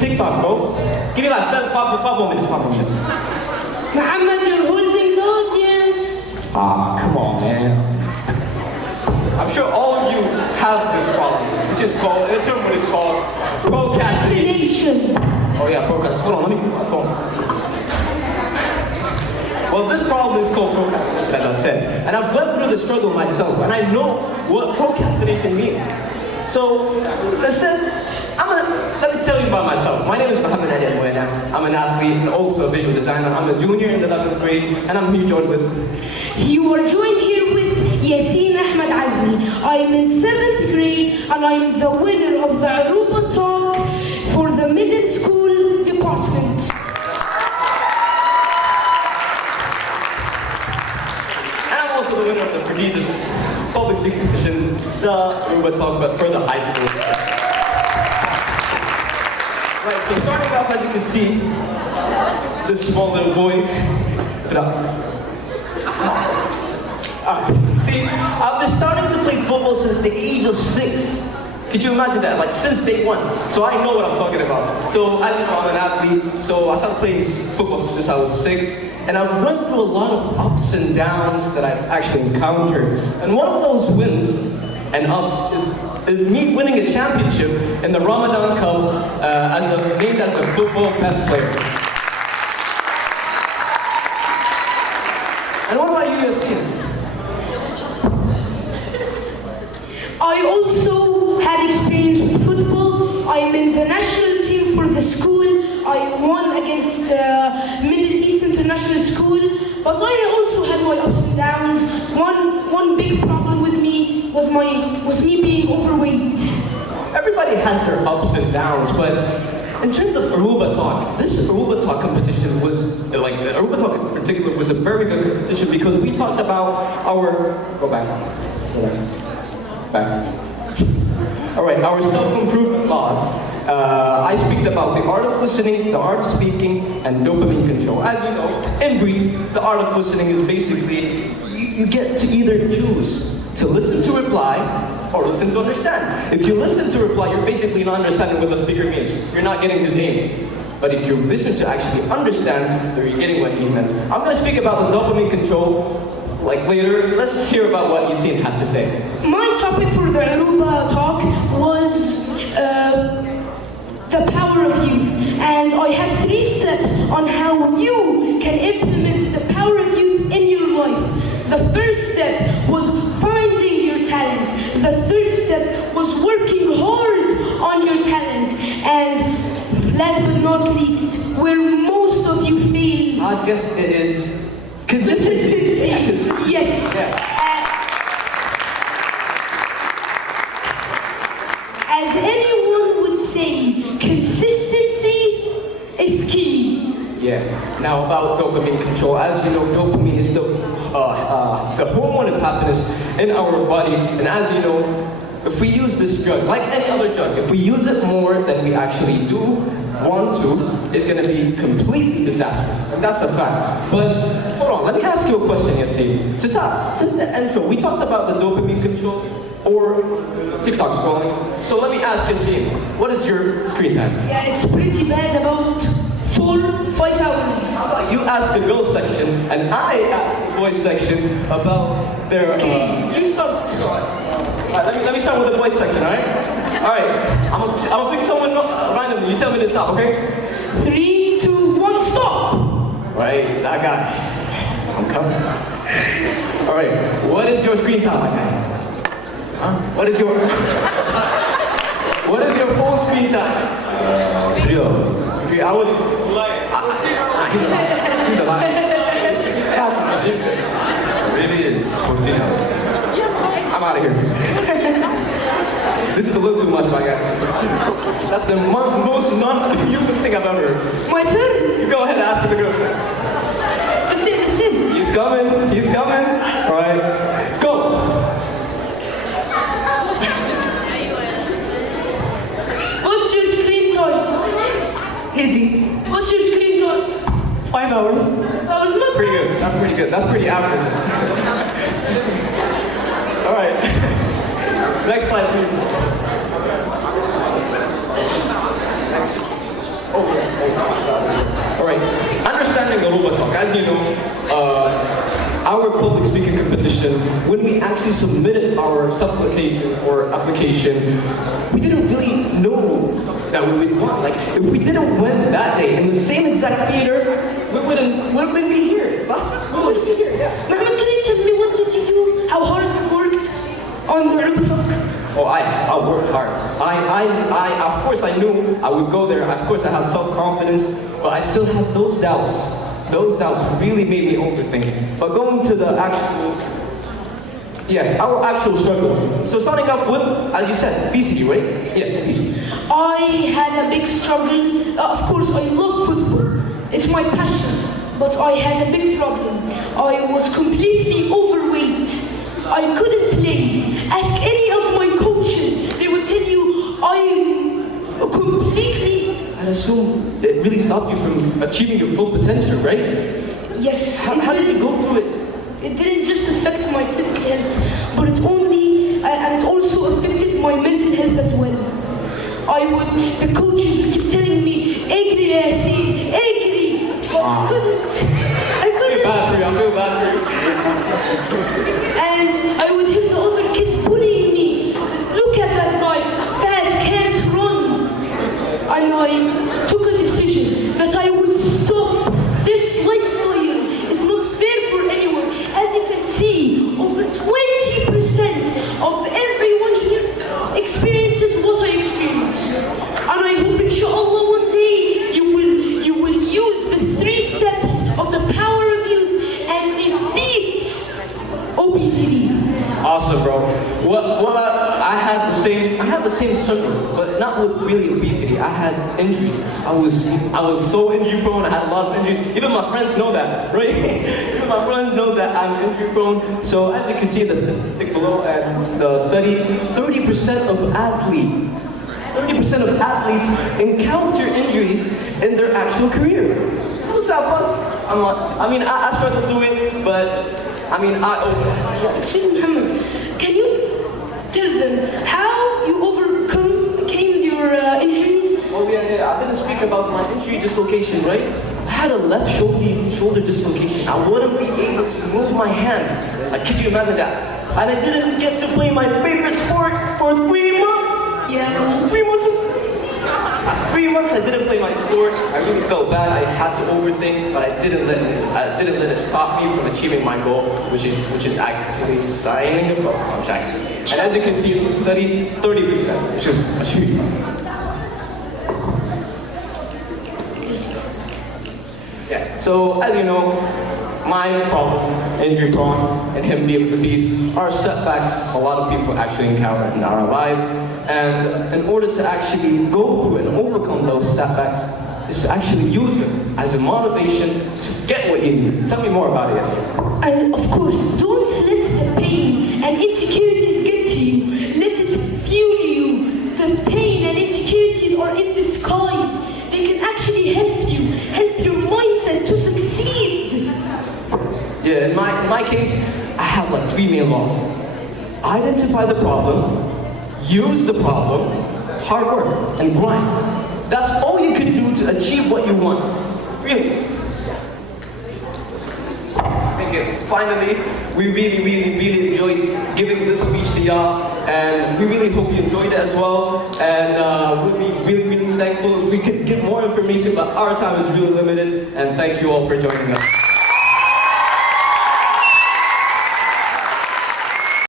TikTok, bro. Give me like 5 more minutes, 5 more minutes. Mohamed, you're holding the audience. Ah, come on, man. I'm sure all of you have this problem, which is called, the term is called procrastination. Oh yeah, procrastination. Hold on, let me put my phone. Well, this problem is called procrastination, as I said. And I've went through the struggle myself, and I know what procrastination means. So, let me tell you about myself. My name is Mohamed Almuwayni. I'm an athlete and also a visual designer. I'm a junior in the 11th grade, and I'm here joined with... You are joined here with Yassin Ahmed Azmy. I am in 7th grade, and I am the winner of the Oruba Talk for the middle school department. The winner of the prestigious public speaking competition, the Oruba Talk, but for the high school. Right, so starting off, as you can see, this small little boy. See, I've been starting to play football since the age of 6. Could you imagine that? Like since day 1. So I know what I'm talking about. So as you know, I'm an athlete, so I started playing football since I was 6. And I've run through a lot of ups and downs that I've actually encountered. And one of those wins and ups is me winning a championship in the Ramadan Cup named as the football best player. And what about you, Yassin? I also had experience with football. I am in the national team for the school. I won against Middle East International School, but I also had my ups and downs. One big problem with me was me being overweight. Everybody has their ups and downs, but in terms of Oruba Talk, this Oruba Talk competition was, like Oruba Talk in particular, was a very good competition because we talked about our, all right, our self-improvement laws. I speak about the art of listening, the art of speaking, and dopamine control. As you know, in brief, the art of listening is basically, you get to either choose to listen to reply or listen to understand. If you listen to reply, you're basically not understanding what the speaker means. You're not getting his aim. But if you listen to actually understand, then you're getting what he meant. I'm going to speak about the dopamine control like later. Let's hear about what Yassin has to say. My topic for the Oruba Talk was the power of youth, and I had 3 steps on how you can implement the power of youth in your life. The first step was finding your talent. The 3rd step was working hard on your talent. And last but not least, where most of you fail, I guess it is consistency. Yes. Yeah. As anyone would say, consistency is key. Yeah. Now about dopamine control. As you know, dopamine is the hormone of happiness in our body. And as you know, if we use this drug, like any other drug, if we use it more than we actually do want to, it's going to be completely disastrous. And that's a fact. But hold on, let me ask you a question, Yassin. Since the intro, we talked about the dopamine control or TikTok scrolling. So let me ask Yassin, what is your screen time? Yeah, it's pretty bad, about 4-5 hours. You asked the girls section, and I asked the boys section about their... you start. Alright, let me start with the boys section, alright? Alright, I'm gonna pick someone randomly. You tell me to stop, okay? 3, 2, 1, stop! Right, that guy. I'm coming. Alright, what is your screen time, my guy? What is your full screen time? 3 hours. 3 hours? He's alive. He's alive. Maybe it's 14 hours. I'm out of here. This is a little too much, my guy. That's the most non-human thing I've ever heard. My turn? You go ahead and ask the girl. Listen. He's coming. All right, go. What's your screen time? Easy. What's your screen time? 5 hours. That was not Pretty bad. good. That's pretty good. That's pretty average. All right. Next slide, please. actually submitted our supplication or application, we didn't really know that we would win. Like, if we didn't win that day in the same exact theater, we wouldn't be here. We wouldn't be here, yeah. Mohamed, can you tell me what did you do? How hard you worked on the Oruba talk? Oh, I worked hard. Of course I knew I would go there. Of course I had self-confidence, but I still had those doubts. Those doubts really made me overthink. But going to the our actual struggles. So starting off with, as you said, obesity, right? Yeah, obesity. I had a big struggle. Of course, I love football. It's my passion. But I had a big problem. I was completely overweight. I couldn't play. Ask any of my coaches. They would tell you I'm completely... I assume it really stopped you from achieving your full potential, right? Yes. How did you go through it? It didn't just affect my physical health, but it also affected my mental health as well. The coaches would keep telling me, "Egri, Yassin, egri," but I couldn't. I feel bad for you. And I would hear the other kids bullying me. Look at that guy, fat, can't run. And I took a decision that I would stop. This lifestyle is not fair for anyone. As you can see, over 20% of everyone here experiences what I experience. And I hope, inshallah, one day you will use the 3 steps of the power of youth and defeat obesity. Awesome, bro. Well, I had the same struggle, but not with really obesity. I had injuries. I was so injury prone. I had a lot of injuries. Even my friends know that, right? Even my friends know that I'm injury prone. So as you can see, the statistic below and the study, 30% of athletes encounter injuries in their actual career. What's that? I struggled through it, but Excuse me, Mohamed, can you tell them how you overcame your injuries? Oh yeah. I didn't speak about my injury dislocation, right? I had a left shoulder dislocation. I wouldn't be able to move my hand. I kid you, imagine that. And I didn't get to play my favorite sport for 3 months. Yeah. 3 months. 3 months I didn't play my sport. I really felt bad. I had to overthink, but I didn't let it stop me from achieving my goal, which is actually signing a pro contract. And as you can see in the study, 30%, which is a huge. Yeah. So as you know, my problem, injury prone, and him being obese are setbacks a lot of people actually encounter in our life. And in order to actually go through and overcome those setbacks, is to actually use them as a motivation to get what you need. Tell me more about it, Yassin. And of course, don't let the pain and insecurities get to you. Let it fuel you. The pain and insecurities are in disguise. They can actually help your mindset to succeed. Yeah, in my case, I have like 3 main laws. Identify the problem, use the problem, hard work, and grind. That's all you can do to achieve what you want. Really. Finally, we really enjoyed giving this speech to y'all, and we really hope you enjoyed it as well. And we'll be really thankful if we could get more information, but our time is really limited. And thank you all for joining us.